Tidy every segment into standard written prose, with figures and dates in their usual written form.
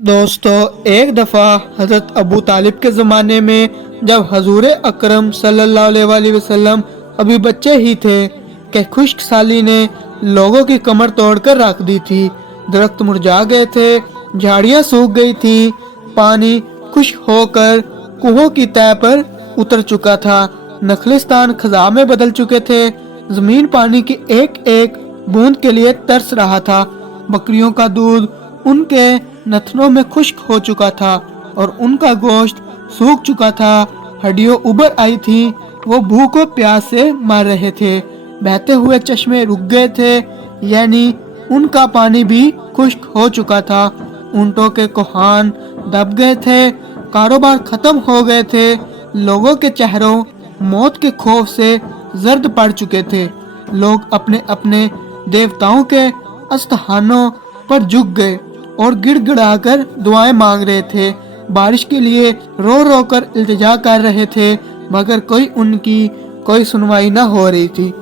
दोस्तों, एक दफ़ा हज़रत अबू तालिब के ज़माने में जब हजूर अकरम सल्लल्लाहु अलैहि वसल्लम अभी बच्चे ही थे कि खुश्क साली ने लोगों की कमर तोड़कर रख दी थी। दरख्त मुरझा गए थे, झाड़ियाँ सूख गई थी, पानी खुश्क होकर कुओं की तह पर उतर चुका था, नखलिस्तान खजा में बदल चुके थे। ज़मीन पानी की एक एक बूंद के लिए तरस रहा था। बकरियों का दूध उनके नथनों में खुश्क हो चुका था और उनका गोश्त सूख चुका था। हड्डियां उभर आई थी, वो भूख और प्यास से मर रहे थे। बहते हुए चश्मे रुक गए थे, यानी उनका पानी भी खुश्क हो चुका था। ऊंटों के कोहान दब गए थे, कारोबार खत्म हो गए थे। लोगों के चेहरों मौत के खौफ से जर्द पड़ चुके थे। लोग अपने अपने देवताओं के अस्थानों पर झुक गए और गिड़गिड़ाकर दुआएं मांग रहे थे। बारिश के लिए रो रो कर इल्तिजा कर रहे थे, मगर कोई सुनवाई न हो रही थी।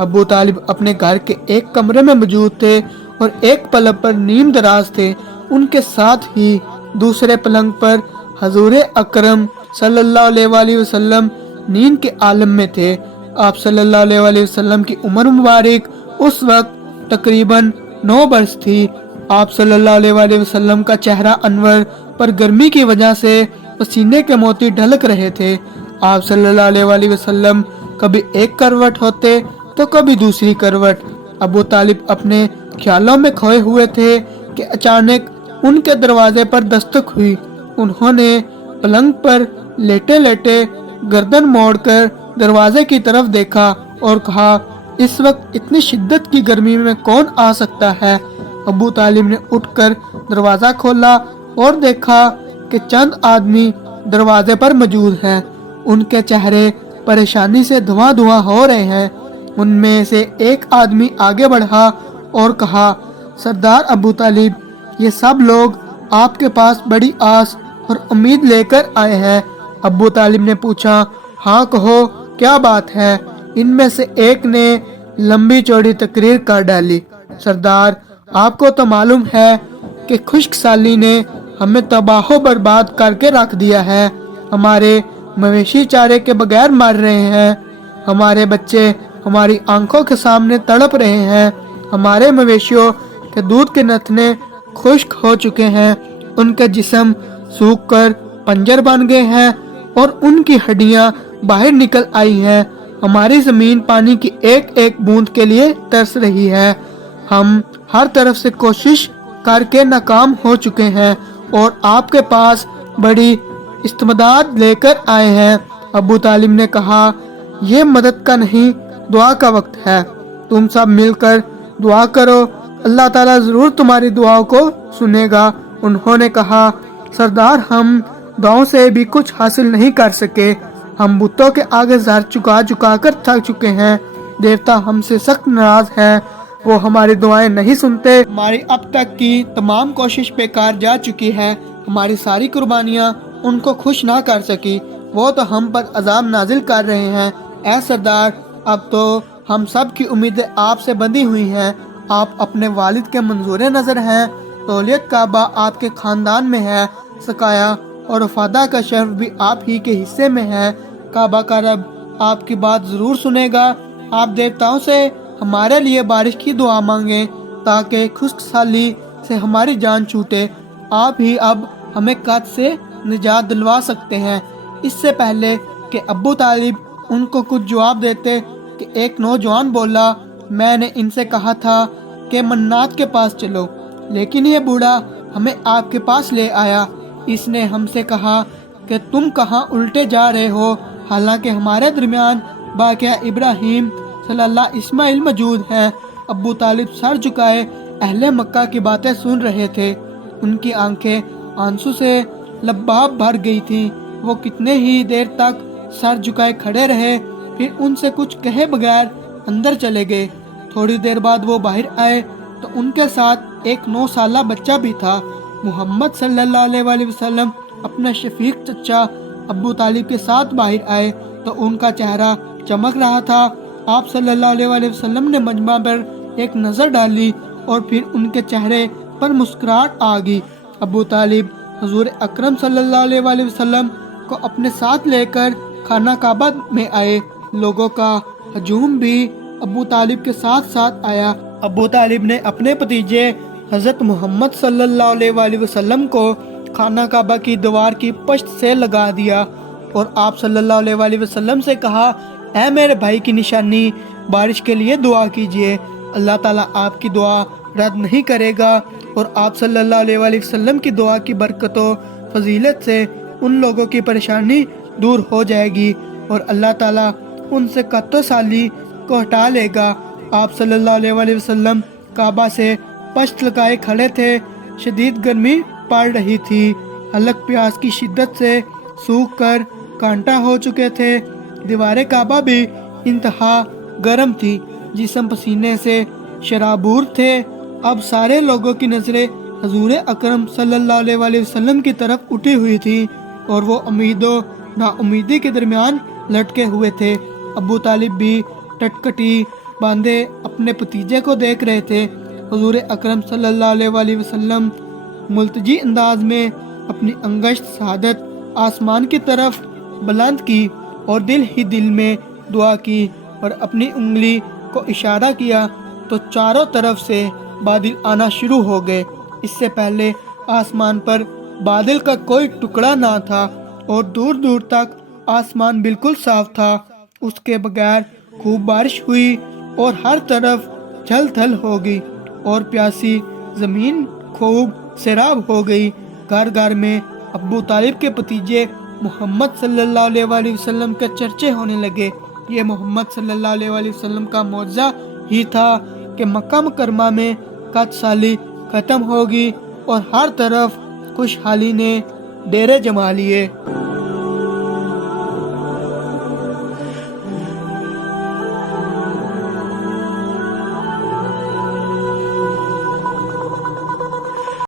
अबू तालिब अपने घर के एक कमरे में मौजूद थे और एक पलंग पर नीम दराज थे। उनके साथ ही दूसरे पलंग पर हजूर अकरम सल्लल्लाहु अलैहि वसल्लम नींद के आलम में थे। आप सल्लल्लाहु अलैहि वसल्लम की उम्र मुबारक उस वक्त तकरीबन 9 बरस थी। आप सल्लल्लाहु अलैहि वसल्लम का चेहरा अनवर पर गर्मी की वजह से पसीने के मोती ढलक रहे थे। आप सल्लल्लाहु अलैहि वसल्लम कभी एक करवट होते तो कभी दूसरी करवट। अबू तालिब अपने ख्यालों में खोए हुए थे कि अचानक उनके दरवाजे पर दस्तक हुई। उन्होंने पलंग पर लेटे लेटे गर्दन मोड़कर दरवाजे की तरफ देखा और कहा, इस वक्त इतनी शिद्दत की गर्मी में कौन आ सकता है। अबू तालिब ने उठकर दरवाजा खोला और देखा कि चंद आदमी दरवाजे पर मौजूद हैं। उनके चेहरे परेशानी से धुआं धुआं हो रहे हैं। उनमें से एक आदमी आगे बढ़ा और कहा, सरदार अबू तालिब, ये सब लोग आपके पास बड़ी आस और उम्मीद लेकर आए हैं। अबू तालिब ने पूछा, हाँ कहो, क्या बात है। इनमें से एक ने लंबी चौड़ी तकरीर कर डाली, सरदार, आपको तो मालूम है कि खुश्क साली ने हमें तबाहो बर्बाद करके रख दिया है। हमारे मवेशी चारे के बगैर मर रहे हैं। हमारे बच्चे हमारी आंखों के सामने तड़प रहे हैं। हमारे मवेशियों के दूध के नथने खुश्क हो चुके हैं। उनके जिस्म सूख कर पंजर बन गए हैं और उनकी हड्डियां बाहर निकल आई हैं। हमारी जमीन पानी की एक एक बूंद के लिए तरस रही है। हम हर तरफ से कोशिश करके नाकाम हो चुके हैं और आपके पास बड़ी इस्तेमदाद लेकर आए हैं। अबू तालिब ने कहा, यह मदद का नहीं, दुआ का वक्त है। तुम सब मिलकर दुआ करो, अल्लाह ताला जरूर तुम्हारी दुआओं को सुनेगा। उन्होंने कहा, सरदार, हम दुआओं से भी कुछ हासिल नहीं कर सके। हम बुतों के आगे सर झुका झुका कर थक चुके हैं। देवता हमसे सख्त नाराज हैं, वो हमारी दुआएं नहीं सुनते। हमारी अब तक की तमाम कोशिश बेकार जा चुकी है। हमारी सारी कुर्बानियाँ उनको खुश ना कर सकी। वो तो हम पर अजाब नाजिल कर रहे हैं। ऐ सरदार, अब तो हम सब की उम्मीदें आपसे बंधी हुई हैं। आप अपने वालिद के मंजूर नज़र हैं। तौलियत काबा आपके खानदान में है। सकाया और वफादा का शर्फ भी आप ही के हिस्से में है। काबा का रब आपकी बात ज़रूर सुनेगा। आप देवताओं से हमारे लिए बारिश की दुआ मांगें ताकि खुश्क साली से हमारी जान छूटे। आप ही अब हमें कद से निजात दिलवा सकते हैं। इससे पहले कि अब्बू तालिब उनको कुछ जवाब देते कि एक नौजवान बोला, मैंने इनसे कहा था कि मन्नात के पास चलो, लेकिन ये बूढ़ा हमें आपके पास ले आया। इसने हमसे कहा कि तुम कहाँ उल्टे जा रहे हो, हालांकि हमारे दरमियान बाक़िया इब्राहिम सल्लल्लाहु इस्माइल मौजूद हैं। अब्बू तालिब सर झुकाए अहले मक्का की बातें सुन रहे थे। उनकी आंखें आंसू से लबाब भर गई थीं। वो कितने ही देर तक सर झुकाए खड़े रहे, फिर उनसे कुछ कहे बगैर अंदर चले गए। थोड़ी देर बाद वो बाहर आए तो उनके साथ एक 9 साला बच्चा भी था। मोहम्मद सल्लल्लाहु अलैहि वसल्लम अपना शफीक चचा अब्बू तालिब के साथ बाहर आए तो उनका चेहरा चमक रहा था। आप सल्लल्लाहु अलैहि वसल्लम ने मजमा पर एक नज़र डाली और फिर उनके चेहरे पर मुस्कुराहट आ गई। ابو طالب حضور اکرم صلی اللہ علیہ وآلہ وسلم کو اپنے ساتھ لے کر خانہ کعبہ میں آئے۔ لوگوں کا ہجوم بھی ابو طالب کے ساتھ ساتھ آیا۔ ابو طالب نے اپنے بھتیجے حضرت محمد صلی اللہ علیہ وآلہ وسلم کو خانہ کعبہ کی دیوار کی پشت سے لگا دیا اور آپ صلی اللہ علیہ وآلہ وسلم سے کہا، اے میرے بھائی کی نشانی، بارش کے لیے دعا کیجئے، اللہ تعالیٰ آپ کی دعا رد نہیں کرے گا، اور آپ صلی اللہ علیہ وآلہ وسلم کی دعا کی برکت و فضیلت سے ان لوگوں کی پریشانی دور ہو جائے گی اور اللہ تعالیٰ ان سے قحط و سالی کو ہٹا لے گا۔ آپ صلی اللہ علیہ وآلہ وسلم کعبہ سے پشت لگائے کھڑے تھے۔ شدید گرمی پڑ رہی تھی، حلق پیاس کی شدت سے سوکھ کر کانٹا ہو چکے تھے۔ دیوار کعبہ بھی انتہا گرم تھی، جسم پسینے سے شرابور تھے۔ اب سارے لوگوں کی نظریں حضور اکرم صلی اللہ علیہ وآلہ وسلم کی طرف اٹھی ہوئی تھی اور وہ امید و نا امیدی کے درمیان لٹکے ہوئے تھے۔ ابو طالب بھی ٹٹکٹی باندھے اپنے بھتیجے کو دیکھ رہے تھے۔ حضور اکرم صلی اللہ علیہ وآلہ وسلم ملتجی انداز میں اپنی انگشت شہادت آسمان کی طرف بلند کی اور دل ہی دل میں دعا کی اور اپنی انگلی کو اشارہ کیا تو چاروں طرف سے بادل آنا شروع ہو گئے۔ اس سے پہلے آسمان پر بادل کا کوئی ٹکڑا نہ تھا اور دور دور تک آسمان بالکل صاف تھا۔ اس کے بغیر خوب بارش ہوئی اور ہر طرف جھل تھل ہو گئی اور پیاسی زمین خوب سیراب ہو گئی۔ گھر گھر میں ابو طالب کے بھتیجے محمد صلی اللہ علیہ وآلہ وسلم کے چرچے ہونے لگے۔ یہ محمد صلی اللہ علیہ وآلہ وسلم کا معجزہ ہی تھا کہ مکہ مکرمہ میں قحط سالی ختم ہوگی اور ہر طرف خوشحالی نے ڈیرے جما لیے۔